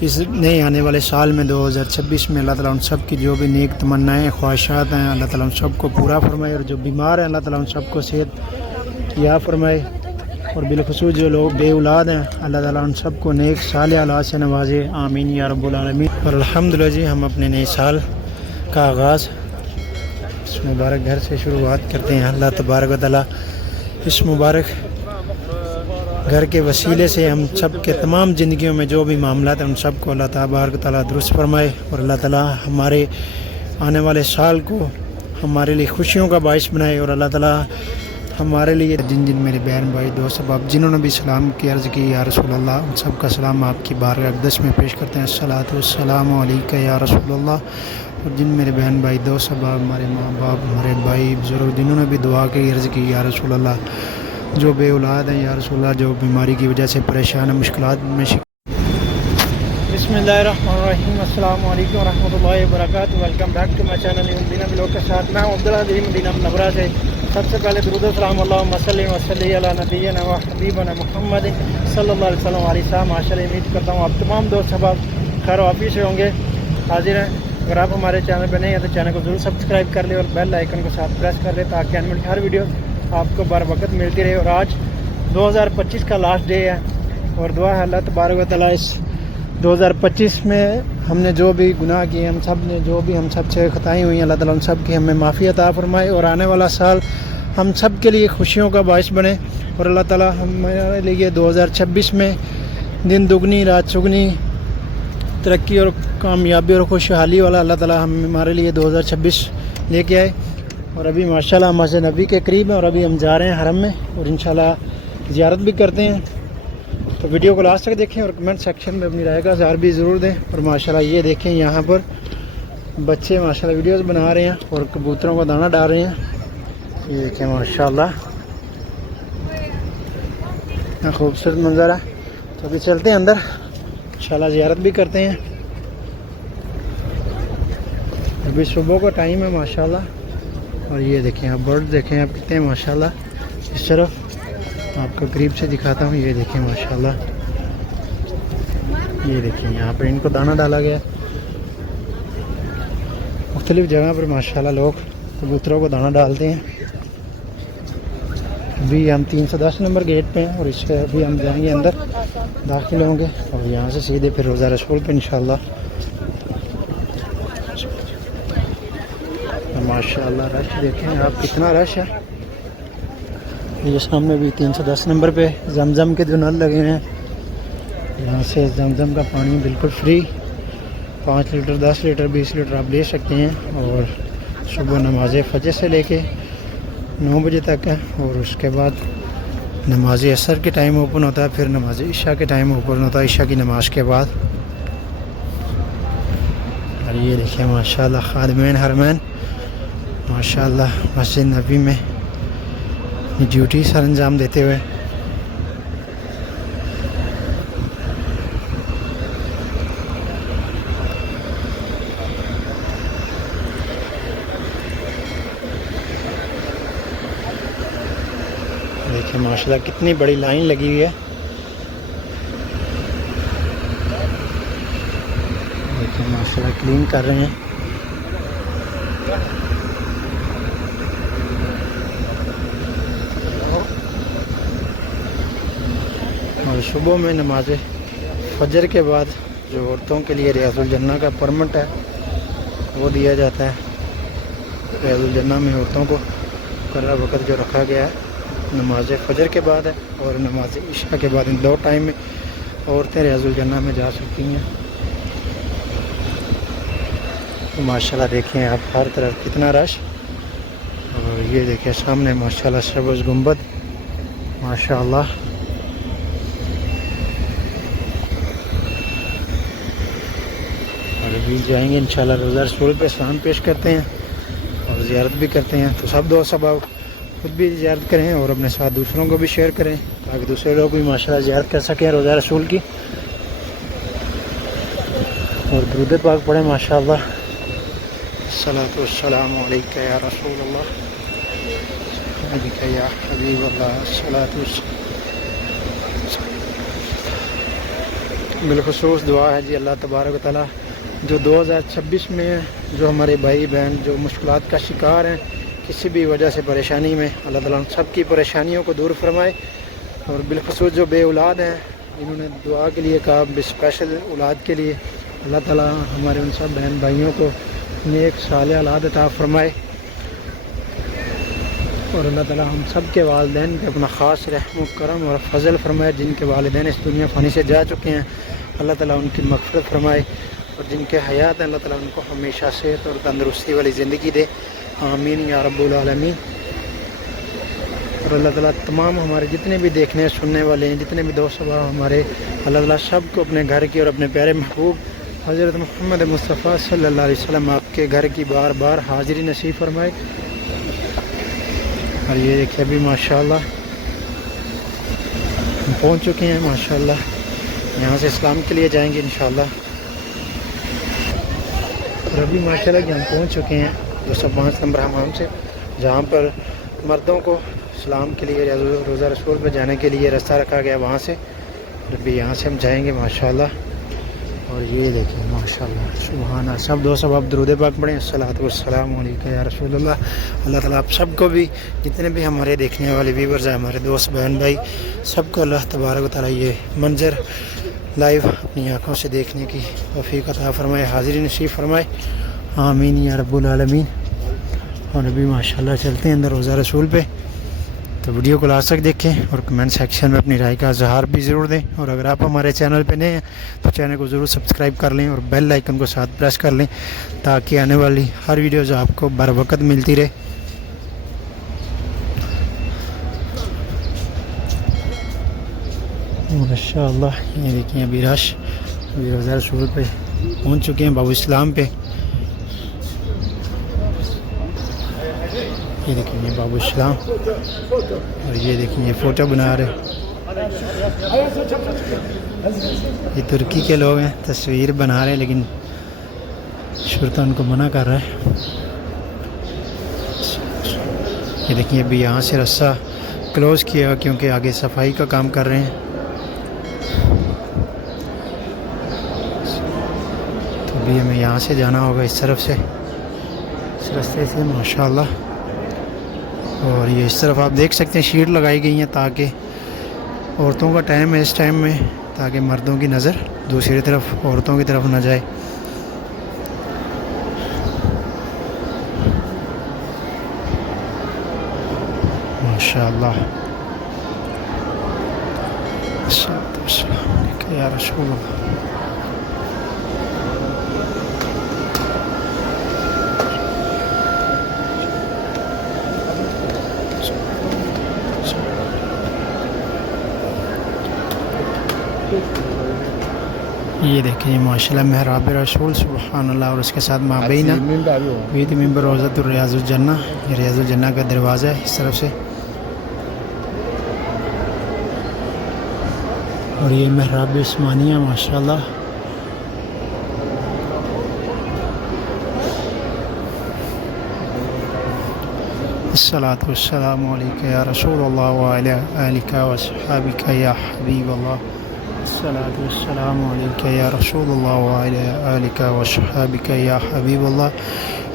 اس نئے آنے والے سال میں 2026 میں اللہ تعالیٰ ان سب کی جو بھی نیک تمنائیں خواہشات ہیں اللہ تعالیٰ ان سب کو پورا فرمائے، اور جو بیمار ہیں اللہ تعالیٰ ان سب کو صحت عطا فرمائے، اور بالخصوص جو لوگ بے اولاد ہیں اللہ تعالیٰ ان سب کو نیک صالح اولاد سے نوازے، آمین یا رب العالمین۔ اور الحمدللہ جی ہم اپنے نئے سال کا آغاز اس مبارک گھر سے شروعات کرتے ہیں۔ اللہ تبارک و تعالیٰ اس مبارک گھر کے وسیلے سے ہم سب کے تمام زندگیوں میں جو بھی معاملات ہیں ان سب کو اللہ تبارک و تعالیٰ درست فرمائے، اور اللہ تعالیٰ ہمارے آنے والے سال کو ہمارے لیے خوشیوں کا باعث بنائے، اور اللہ تعالیٰ ہمارے لیے جن میرے بہن بھائی دوست احباب جنہوں نے بھی سلام کی عرض کی یا رسول اللہ، ان سب کا سلام آپ کی بارگاہ اقدس میں پیش کرتے ہیں۔ الصلاۃ والسلام علیکہ یا رسول اللہ۔ اور جن میرے بہن بھائی دوست احباب ہمارے ماں باپ ہمارے بھائی بزرگ جنہوں نے بھی دعا کی عرض کی یا رسول اللہ، جو بے اولاد ہیں یا رسول اللہ، جو بیماری کی وجہ سے پریشان ہیں، مشکلات میں بسم اللہ الرحمن الرحیم۔ السلام علیکم ورحمۃ اللہ وبرکاتہ۔ Welcome back to my channel Madina blog کے ساتھ میں ہوں عبدالعظیم مدینہ منورہ سے۔ سب سے پہلے درود و سلام اللہم صلی وسلم علی نبینا و حبیبنا محمد صلی اللہ علیہ وسلم علیہ السلام۔ ماشاءاللہ امید کرتا ہوں آپ تمام دوست احباب خیر و عافیت سے ہوں گے، حاضر ہیں۔ اگر آپ ہمارے چینل پہ نہیں ہیں تو چینل کو ضرور سبسکرائب کر لیں اور بیل آئیکن کو ساتھ پریس کر لیں تاکہ آنے والی ہر ویڈیو آپ کو بر وقت ملتی رہے۔ اور آج 2025 کا لاسٹ ڈے ہے، اور دعا ہے اللہ تبارک و تعالیٰ اس 2025 میں ہم نے جو بھی گناہ کیے، ہم سب نے جو بھی ہم سب سے خطائیں ہوئی ہیں، اللہ تعالیٰ ان سب کی ہمیں معافی عطا فرمائے، اور آنے والا سال ہم سب کے لیے خوشیوں کا باعث بنے، اور اللہ تعالیٰ ہمارے لیے 2026 میں دن دگنی رات چگنی ترقی اور کامیابی اور خوشحالی والا اللہ تعالیٰ ہمارے لیے 2026 لے کے آئے۔ اور ابھی ماشاءاللہ مسجد نبی کے قریب ہیں، اور ابھی ہم جا رہے ہیں حرم میں، اور انشاءاللہ زیارت بھی کرتے ہیں۔ تو ویڈیو کو لاسٹ تک دیکھیں اور کمنٹ سیکشن میں اپنی رائے کا اظہار بھی ضرور دیں۔ اور ماشاءاللہ یہ دیکھیں یہاں پر بچے ماشاءاللہ ویڈیوز بنا رہے ہیں اور کبوتروں کو دانہ ڈال رہے ہیں، یہ دیکھیں ماشاءاللہ اتنا خوبصورت منظر ہے۔ تو ابھی چلتے ہیں اندر، انشاءاللہ زیارت بھی کرتے ہیں۔ ابھی صبح کا ٹائم ہے ماشاءاللہ، اور یہ دیکھیں آپ برڈ دیکھیں آپ کتنے ماشاءاللہ۔ اس طرف آپ کو قریب سے دکھاتا ہوں، یہ دیکھیں ماشاءاللہ، یہ دیکھیں یہاں پر ان کو دانہ ڈالا گیا۔ مختلف جگہ پر ماشاءاللہ لوگ کبوتروں کو دانہ ڈالتے ہیں۔ ابھی ہم 310 نمبر گیٹ پہ ہیں، اور اس سے ابھی ہم جائیں گے اندر، داخل ہوں گے، اور یہاں سے سیدھے پھر روضہ رسول پہ انشاءاللہ۔ ماشاءاللہ رش دیکھیں آپ کتنا رش ہے۔ یہ سامنے بھی 310 نمبر پہ زمزم کے جو نل لگے ہیں، یہاں سے زمزم کا پانی بالکل فری، 5 لیٹر 10 لیٹر 20 لیٹر آپ لے سکتے ہیں، اور صبح نماز فجر سے لے کے 9 بجے تک ہے، اور اس کے بعد نماز عصر کے ٹائم اوپن ہوتا ہے، پھر نماز عشاء کے ٹائم اوپن ہوتا ہے، عشاء کی نماز کے بعد۔ اور یہ دیکھیں ماشاءاللہ خادمین حرمین ماشاءاللہ مسجد نبی میں ڈیوٹی سر انجام دیتے ہوئے۔ دیکھیں ماشاءاللہ کتنی بڑی لائن لگی ہوئی ہے، دیکھیں ماشاءاللہ کلین کر رہے ہیں۔ اور صبح میں نماز فجر کے بعد جو عورتوں کے لیے ریاض الجنہ کا پرمٹ ہے وہ دیا جاتا ہے۔ ریاض الجنہ میں عورتوں کو مقررہ وقت جو رکھا گیا ہے نماز فجر کے بعد ہے، اور نماز عشاء کے بعد، ان دو ٹائم میں عورتیں ریاض الجنہ میں جا سکتی ہیں۔ تو ماشاءاللہ دیکھیں آپ ہر طرف کتنا رش، اور یہ دیکھیں سامنے ماشاءاللہ سبز گنبد ماشاءاللہ۔ اور ابھی جائیں گے انشاءاللہ روضہ رسول پہ سلام پیش کرتے ہیں اور زیارت بھی کرتے ہیں۔ تو سب دوست احباب خود بھی زیارت کریں اور اپنے ساتھ دوسروں کو بھی شیئر کریں تاکہ دوسرے لوگ بھی ماشاءاللہ زیارت کر سکیں روضہ رسول کی، اور درود پاک پڑھیں ماشاءاللہ۔ الصلاۃ والسلام علیکہ یا رسول اللہ علیکہ یا حبیب اللہ، الصلاۃ والسلام۔ بالخصوص دعا ہے جی اللہ تبارک و تعالیٰ جو 2026 میں جو ہمارے بھائی بہن جو مشکلات کا شکار ہیں کسی بھی وجہ سے پریشانی میں، اللہ تعالیٰ ان سب کی پریشانیوں کو دور فرمائے، اور بالخصوص جو بے اولاد ہیں انہوں نے دعا کے لیے کہا اسپیشل اولاد کے لیے، اللہ تعالیٰ ہمارے ان سب بہن بھائیوں کو نیک صالح اولاد عطا فرمائے، اور اللہ تعالیٰ ہم سب کے والدین پہ اپنا خاص رحم و کرم اور فضل فرمائے، جن کے والدین اس دنیا فانی سے جا چکے ہیں اللہ تعالیٰ ان کی مغفرت فرمائے، اور جن کے حیات ہیں اللہ تعالیٰ ان کو ہمیشہ صحت اور تندرستی والی زندگی دے، آمین یا رب العالمین۔ اور اللہ تعالیٰ تمام ہمارے جتنے بھی دیکھنے سننے والے ہیں، جتنے بھی دوست احباب ہمارے، اللہ تعالیٰ سب کو اپنے گھر کی اور اپنے پیارے محبوب حضرت محمد مصطفیٰ صلی اللہ علیہ وسلم آپ کے گھر کی بار بار حاضری نصیب فرمائے۔ اور یہ دیکھیں ابھی ماشاءاللہ ہم پہنچ چکے ہیں ماشاءاللہ، یہاں سے اسلام کے لیے جائیں گے انشاءاللہ، اور ابھی ماشاءاللہ کہ ہم پہنچ چکے ہیں 205 نمبر حمام سے، جہاں پر مردوں کو اسلام کے لیے روزہ رسول پہ جانے کے لیے راستہ رکھا گیا وہاں سے، اور ابھی یہاں سے ہم جائیں گے ماشاءاللہ۔ اور یہ دیکھیں ماشاءاللہ سبحان اللہ، سب دوست اب درود پاک پڑھیں، الصلاۃ والسلام علیکم یا رسول اللہ۔ اللہ تعالیٰ آپ سب کو بھی، جتنے بھی ہمارے دیکھنے والے ویورز ہیں، ہمارے دوست بہن بھائی، سب کو اللہ تبارک و تعالیٰ یہ منظر لائیو اپنی آنکھوں سے دیکھنے کی توفیق عطا فرمائے، حاضری نصیب فرمائے، آمین یا رب العالمین۔ اور ابھی ماشاءاللہ چلتے ہیں اندر روزہ رسول پہ، تو ویڈیو کو لاسٹ تک دیکھیں اور کمنٹ سیکشن میں اپنی رائے کا اظہار بھی ضرور دیں، اور اگر آپ ہمارے چینل پہ نئے ہیں تو چینل کو ضرور سبسکرائب کر لیں اور بیل آئیکن کو ساتھ پریس کر لیں تاکہ آنے والی ہر ویڈیوز آپ کو بر وقت ملتی رہے۔ ماشاءاللہ یہ دیکھیں ابھی رش، ابھی روزہ رسول پہ پہنچ چکے ہیں، باب اسلام پہ، یہ دیکھیں یہ باب اسلام، اور یہ دیکھیں یہ فوٹو بنا رہے، یہ ترکی کے لوگ ہیں، تصویر بنا رہے ہیں لیکن شرطہ ان کو منع کر رہا ہے۔ یہ دیکھیں ابھی یہاں سے راستہ کلوز کیا کیونکہ آگے صفائی کا کام کر رہے ہیں، تو ابھی ہمیں یہاں سے جانا ہوگا اس طرف سے، اس راستے سے ماشاءاللہ۔ اور یہ اس طرف آپ دیکھ سکتے ہیں شیٹ لگائی گئی ہیں تاکہ عورتوں کا ٹائم ہے اس ٹائم میں، تاکہ مردوں کی نظر دوسری طرف عورتوں کی طرف نہ جائے۔ ماشاءاللہ الصلاۃ والسلام علیک یا رسول اللہ۔ یہ دیکھیں ماشاءاللہ محراب رسول سبحان اللہ، اور اس کے ساتھ مابینہ بیت ممبر روضۃ الریاض الجنہ، یہ ریاض الجنہ کا دروازہ ہے اس طرف سے، اور یہ محراب عثمانیہ ماشاءاللہ۔ الصلاۃ والسلام علیک یا رسول اللہ وعلی آلک وصحابک یا حبیب اللہ، الصلاۃ والسلام علیک یا رسول اللہ وعلی آلک وصحابک یا حبیب اللہ۔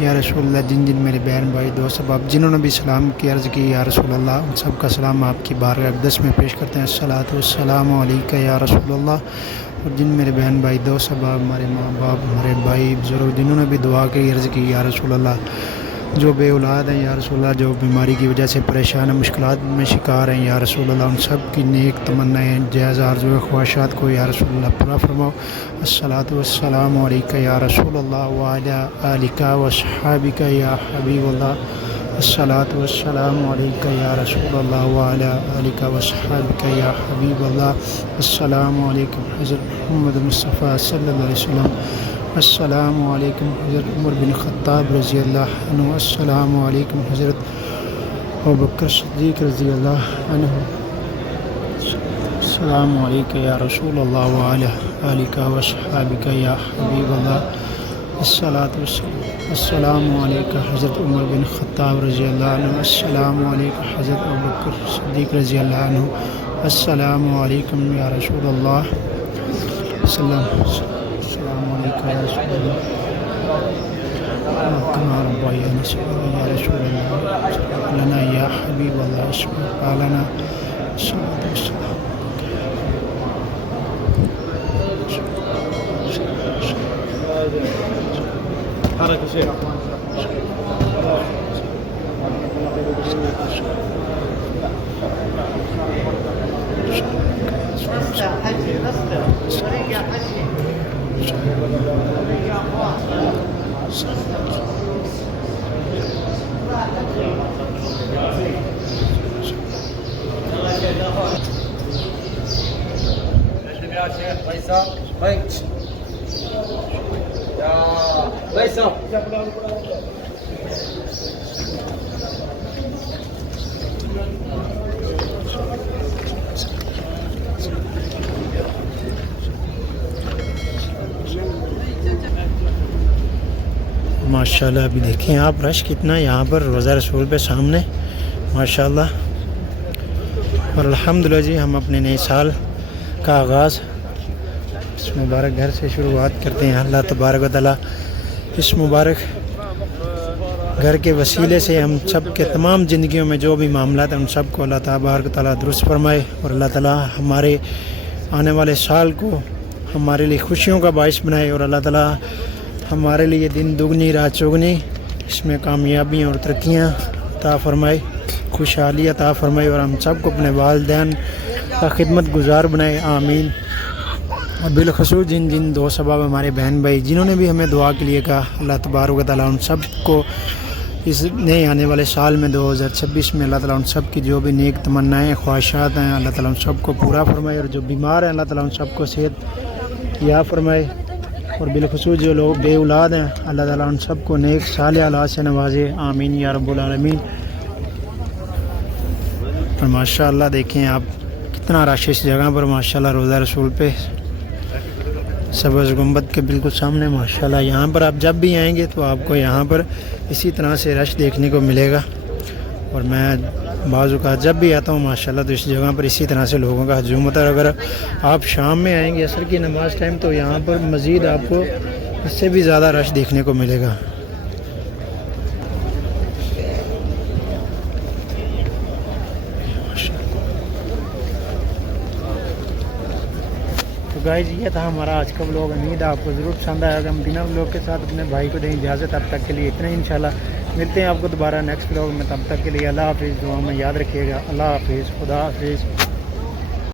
یا رسول اللہ، جن میرے بہن بھائی دوست احباب جنہوں نے بھی سلام کی عرض کی یا رسول اللہ، ان سب کا سلام آپ کی بارگاہ اقدس میں پیش کرتے ہیں، الصلاۃ والسلام علیک یا رسول اللہ۔ اور جن میرے بہن بھائی دوست احباب، ہمارے ماں باپ، ہمارے بھائی بزرگ جنہوں نے بھی دعا کی عرض کی یا رسول اللہ، جو بے اولاد ہیں یا رسول اللہ، جو بیماری کی وجہ سے پریشان ہیں، مشکلات میں شکار ہیں یا رسول اللہ، ان سب کی نیک تمنائیں، جائز آرزو خواہشات کو یا رسول اللہ پورا فرماؤ، الصلاۃ والسلام علیک یا رسول اللہ وعلی آلک وصحابک یا حبیب اللہ، الصلاۃ والسلام علیک یا رسول اللہ وعلی آلک وصحابک یا حبیب اللہ، السلام علیکم حضرت محمد مصطفیٰ صلی اللہ علیہ وسلم، السلام علیکم حضرت عمر بن خطاب رضی اللہ عنہ، السلام علیکم حضرت ابوبکر صدیق رضی اللہ عنہ، السلام علیکم یا رسول اللہ وعلی آلک وصحابک یا حبیب اللہ، السلام علیکم حضرت عمر بن خطاب رضی اللہ عنہ، السلام علیکم حضرت ابوبکر صدیق رضی اللہ عنہ، السلام علیکم یا رسول اللہ، وسلم السلام علیکم یا رسول اللہ کما ربیانی صغیرا یا رسول اللہ لنا یا حبیب اللہ اشفق لنا الصلاۃ والسلام حركة شيخ ماشاءاللہ ابھی دیکھیں آپ رش کتنا یہاں پر روزہ رسول پہ سامنے ماشاءاللہ. اور الحمدللہ جی ہم اپنے نئے سال کا آغاز اس مبارک گھر سے شروعات کرتے ہیں. اللہ تبارک و تعالیٰ اس مبارک گھر کے وسیلے سے ہم سب کے تمام زندگیوں میں جو بھی معاملات ہیں ان سب کو اللہ تبارک و تعالیٰ درست فرمائے اور اللہ تعالیٰ ہمارے آنے والے سال کو ہمارے لیے خوشیوں کا باعث بنائے اور اللہ تعالیٰ ہمارے لیے دن دگنی رات چوگنی اس میں کامیابیاں اور ترقیاں عطا فرمائے, خوشحالی عطا فرمائے اور ہم سب کو اپنے والدین کا خدمت گزار بنائے, آمین. اور بالخصوص جن دو سبب ہمارے بہن بھائی جنہوں نے بھی ہمیں دعا کے لیے کہا, اللہ تبارک و تعالیٰ ان سب کو اس نئے آنے والے سال میں 2026 میں اللہ تعالیٰ ان سب کی جو بھی نیک تمنائیں خواہشات ہیں اللہ تعالیٰ ان سب کو پورا فرمائے, اور جو بیمار ہیں اللہ تعالیٰ ان سب کو صحت یا فرمائے, اور بالخصوص جو لوگ بے اولاد ہیں اللہ تعالیٰ ان سب کو نیک صالح اولاد سے نوازے, آمین یا رب العالمین. اور ماشاءاللہ دیکھیں آپ کتنا رش اس جگہ پر ماشاءاللہ روزہ رسول پہ سبز گنبد کے بالکل سامنے ماشاءاللہ. یہاں پر آپ جب بھی آئیں گے تو آپ کو یہاں پر اسی طرح سے رش دیکھنے کو ملے گا, اور میں بعض اوقات جب بھی آتا ہوں ماشاءاللہ تو اس جگہ پر اسی طرح سے لوگوں کا ہجوم ہوتا ہے. اگر آپ شام میں آئیں گے عصر کی نماز ٹائم تو یہاں پر مزید آپ کو اس سے بھی زیادہ رش دیکھنے کو ملے گا. تو گائز یہ تھا ہمارا آج کا ولاگ, امید ہے آپ کو ضرور پسند آیا گا. ہم بنا ولاگ کے ساتھ اپنے بھائی کو دیں اجازت, اب تک کے لیے اتنا ہی. انشاءاللہ ملتے ہیں آپ کو دوبارہ نیکسٹ ولاگ میں, تب تک کے لیے اللہ حافظ. دعا میں یاد رکھیے گا. اللہ حافظ, خدا حافظ.